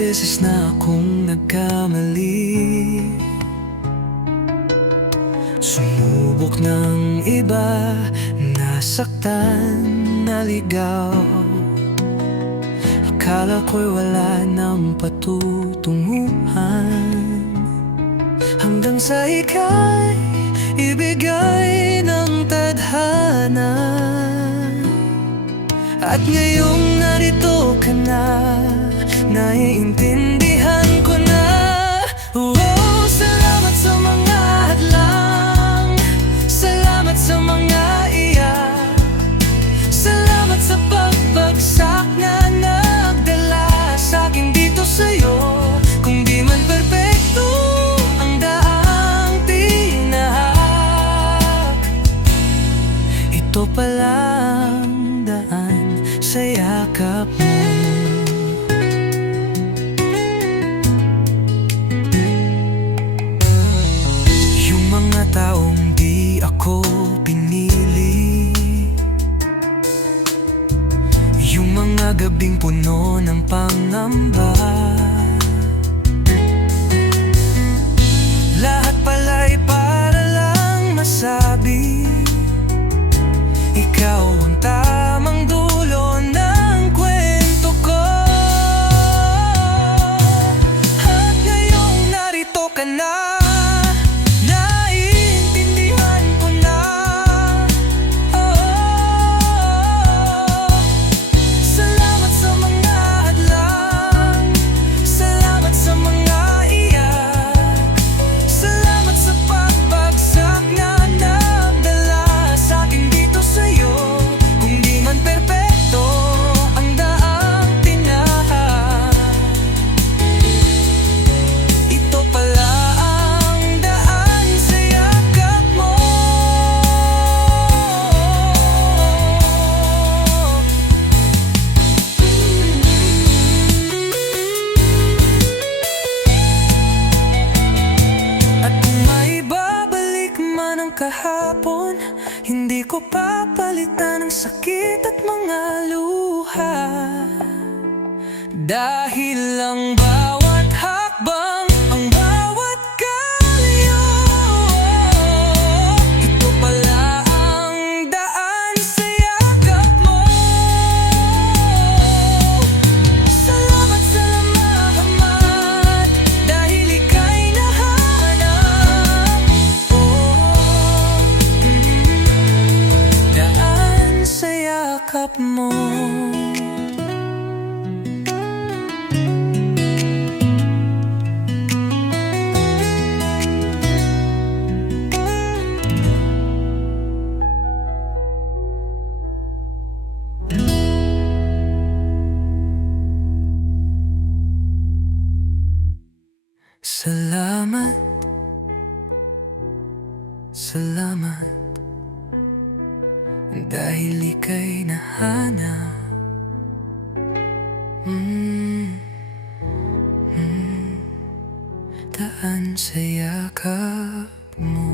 beses na akong nagkamali, sumubok ng iba, nasaktan, naligaw. Akala ko'y wala ng patutunguhan, hanggang sa ika'y ibigay ng tadhana. At ngayong narito ka na, naiintindihan ko na. Oh, salamat sa mga hadlang, salamat sa mga iyak, salamat sa pagbagsak na nagdala sa'kin dito sa'yo. Kung di man perpekto ang daang tinahak, ito palang daan sa yakap mo. Yung mga taong di ako pinili, yung mga gabing puno ng pangamba, lahat pala'y para lang masabi ikaw ang tamang dulo ng kwento ko. At ngayong narito ka na, naiintindihan ko na. Oh, salamat sa mga hadlang, salamat sa mga iyak, salamat sa pagbagsak na nagdala sa'kin dito sa'yo. Kung di man perpekto ang daang tinahak, ito pala ang daan sa yakap mo. At kung maibabalik man ang kahapon, hindi ko papalitan ang sakit at mga luha. Dahil ang bawat hakbang, ang bawat kalyo, ito pala ang daan sa yakap mo. Salamat, salamat, dahil ika'y nahanap. Daan sa yakap mo. Salamat, salamat, dahil ika'y nahanap. Daan sa yakap mo.